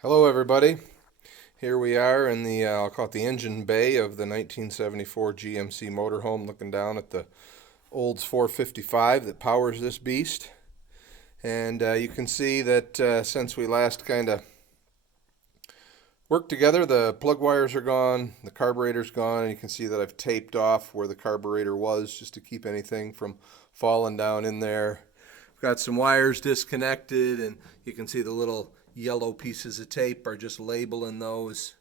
Hello everybody. Here we are in the, I'll call it the engine bay of the 1974 GMC Motorhome, looking down at the Olds 455 that powers this beast. And you can see that since we last kind of worked together, the plug wires are gone, the carburetor's gone, and you can see that I've taped off where the carburetor was just to keep anything from falling down in there. We've got some wires disconnected, and you can see the little yellow pieces of tape are just labeling those.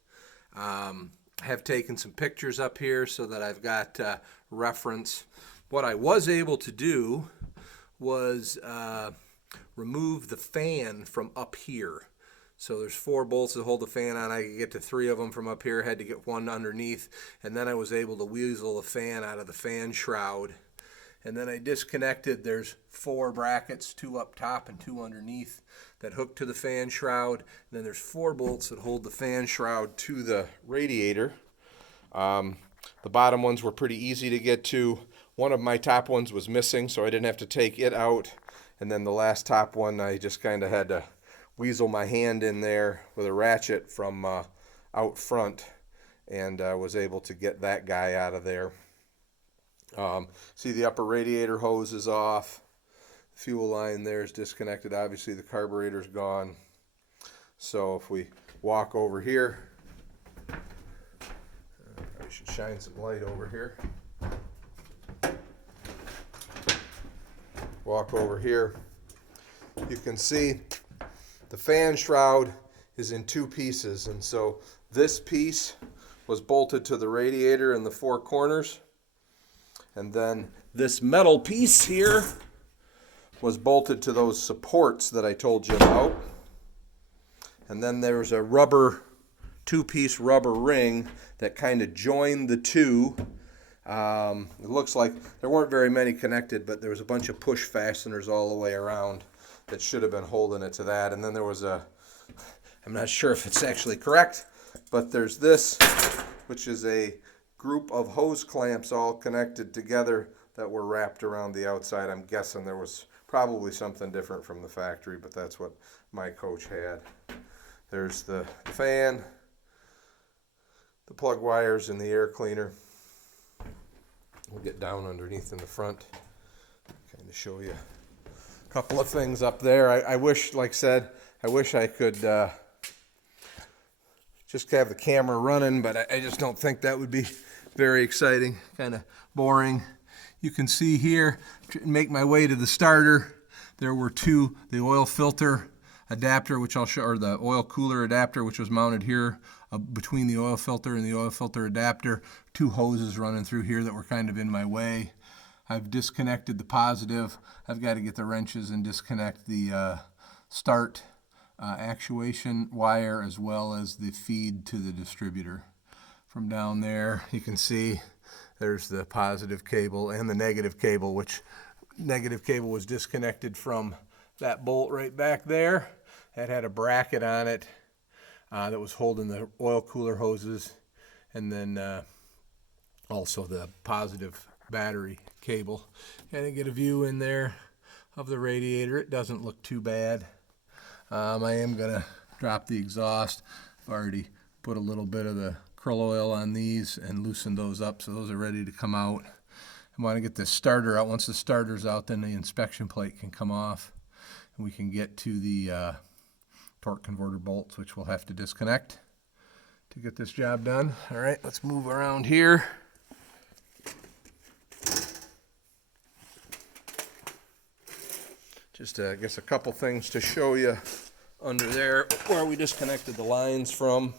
I have taken some pictures up here so that I've got reference. What I was able to do was remove the fan from up here. So there's 4 bolts that hold the fan on. I could get to 3 of them from up here. Had to get one underneath, and then I was able to weasel the fan out of the fan shroud. And then I disconnected, there's 4 brackets, 2 up top and 2 underneath, that hook to the fan shroud. And then there's 4 bolts that hold the fan shroud to the radiator. The bottom ones were pretty easy to get to. One of my top ones was missing, so I didn't have to take it out. And then the last top one, I just kind of had to weasel my hand in there with a ratchet from out front, and was able to get that guy out of there. See, the upper radiator hose is off. The fuel line there is disconnected. Obviously the carburetor's gone. So if we walk over here, I should shine some light over here. Walk over here, you can see the fan shroud is in 2 pieces, and so this piece was bolted to the radiator in the 4 corners, and then this metal piece here was bolted to those supports that I told you about. And then there's a rubber 2-piece rubber ring that kind of joined the 2. It looks like there weren't very many connected, but there was a bunch of push fasteners all the way around that should have been holding it to that. And then there was I'm not sure if it's actually correct, but there's this, which is a group of hose clamps all connected together that were wrapped around the outside. I'm guessing there was probably something different from the factory, but that's what my coach had. There's the fan, the plug wires, and the air cleaner. We'll get down underneath in the front, kind of show you a couple of things up there. I wish, like I said, I wish I could just have the camera running, but I just don't think that would be very exciting, kind of boring. You can see here, make my way to the starter. There were 2, the oil filter adapter, which I'll show, or the oil cooler adapter, which was mounted here between the oil filter and the oil filter adapter. 2 hoses running through here that were kind of in my way. I've disconnected the positive. I've got to get the wrenches and disconnect the start actuation wire, as well as the feed to the distributor. From down there, you can see there's the positive cable and the negative cable, which negative cable was disconnected from that bolt right back there. That had a bracket on it that was holding the oil cooler hoses, and then also the positive battery cable. Kind of get a view in there of the radiator. It doesn't look too bad. I am going to drop the exhaust. I've already put a little bit of the krill oil on these and loosened those up, so those are ready to come out. I want to get the starter out. Once the starter's out, then the inspection plate can come off, and we can get to the torque converter bolts, which we'll have to disconnect to get this job done. All right, let's move around here. Just, I guess, a couple things to show you under there where we disconnected the lines from.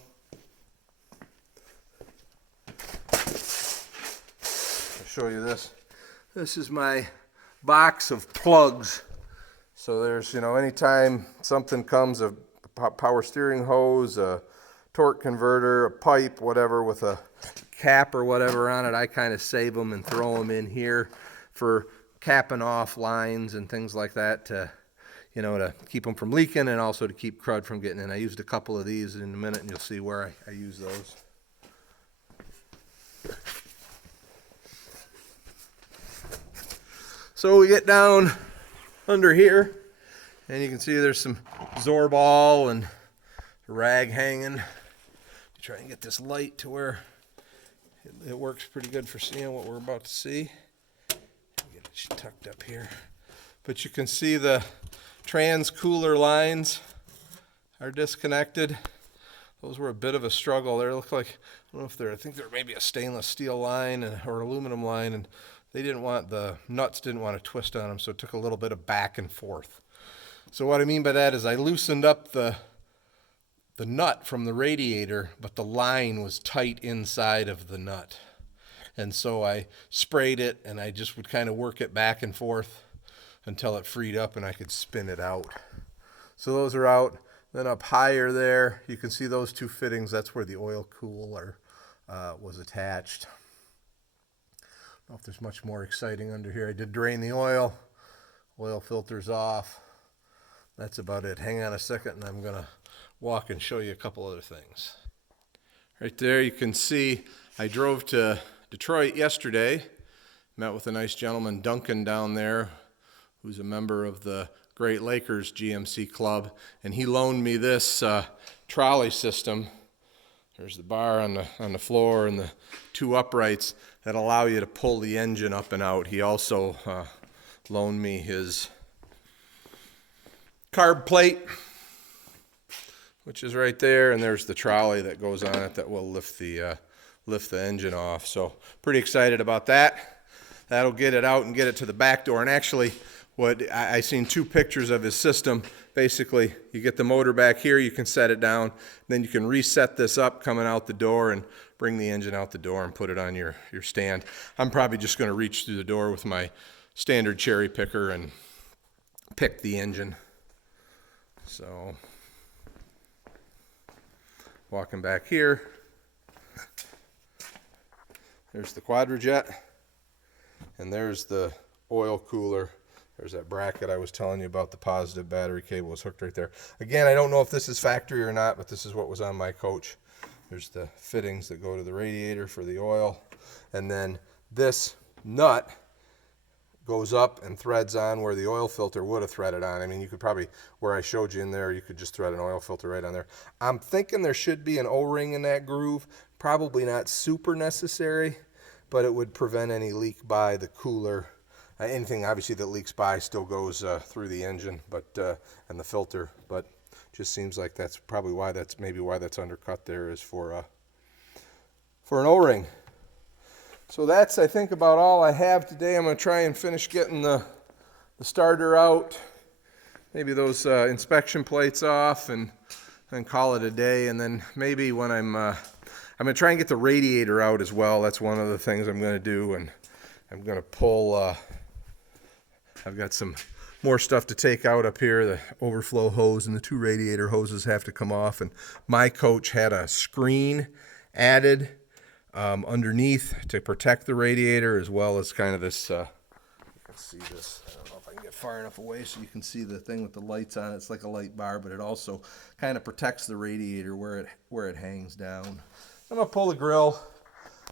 I'll show you this. This is my box of plugs. So there's, anytime something comes, a power steering hose, a torque converter, a pipe, whatever, with a cap or whatever on it, I kind of save them and throw them in here for capping off lines and things like that to, to keep them from leaking, and also to keep crud from getting in. I used a couple of these in a minute, and you'll see where I use those. So we get down under here, and you can see there's some Zorball and rag hanging. Try and get this light to where it works pretty good for seeing what we're about to see. Get it tucked up here. But you can see the trans cooler lines are disconnected. Those were a bit of a struggle. They look like, I don't know if they're, I think they're maybe a stainless steel line or aluminum line, and they didn't want, the nuts didn't want to twist on them, so it took a little bit of back and forth. So what I mean by that is I loosened up the nut from the radiator, but the line was tight inside of the nut. And so I sprayed it, and I just would kind of work it back and forth until it freed up and I could spin it out. So those are out. Then up higher there, you can see those two fittings. That's where the oil cooler was attached. I don't know if there's much more exciting under here. I did drain the oil. Oil filter's off. That's about it. Hang on a second, and I'm going to walk and show you a couple other things. Right there, you can see I drove to Detroit yesterday. Met with a nice gentleman, Duncan, down there, who's a member of the Great Lakers GMC Club, and he loaned me this trolley system. There's the bar on the floor and the two uprights that allow you to pull the engine up and out. He also loaned me his carb plate, which is right there, and there's the trolley that goes on it that will lift the engine off. So pretty excited about that. That'll get it out and get it to the back door. And actually, what I seen two pictures of his system. Basically, you get the motor back here, you can set it down, then you can reset this up coming out the door and bring the engine out the door and put it on your stand. I'm probably just going to reach through the door with my standard cherry picker and pick the engine. So, walking back here, there's the Quadrajet, and there's the oil cooler. There's that bracket I was telling you about. The positive battery cable was hooked right there. Again, I don't know if this is factory or not, but this is what was on my coach. There's the fittings that go to the radiator for the oil. And then this nut goes up and threads on where the oil filter would have threaded on. I mean, you could probably, where I showed you in there, you could just thread an oil filter right on there. I'm thinking there should be an O-ring in that groove. Probably not super necessary, but it would prevent any leak by the cooler. Anything obviously that leaks by still goes through the engine, but and the filter. But just seems like that's probably why that's undercut there is for an O-ring. So that's, I think, about all I have today. I'm going to try and finish getting the starter out, maybe those inspection plates off, and call it a day. And then maybe when I'm going to try and get the radiator out as well. That's one of the things I'm going to do, and I'm going to pull. I've got some more stuff to take out up here. The overflow hose and the two radiator hoses have to come off. And my coach had a screen added underneath to protect the radiator, as well as kind of this, you can see this. I don't know if I can get far enough away so you can see the thing with the lights on it. It's like a light bar, but it also kind of protects the radiator where it hangs down. I'm going to pull the grill.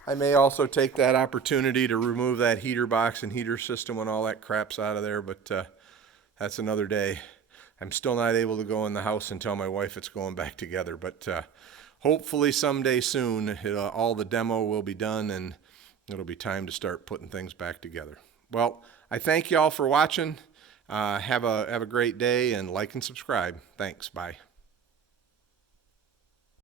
I may also take that opportunity to remove that heater box and heater system when all that crap's out of there, but that's another day. I'm still not able to go in the house and tell my wife it's going back together, but hopefully someday soon all the demo will be done and it'll be time to start putting things back together. Well, I thank you all for watching. Have a great day, and like and subscribe. Thanks. Bye.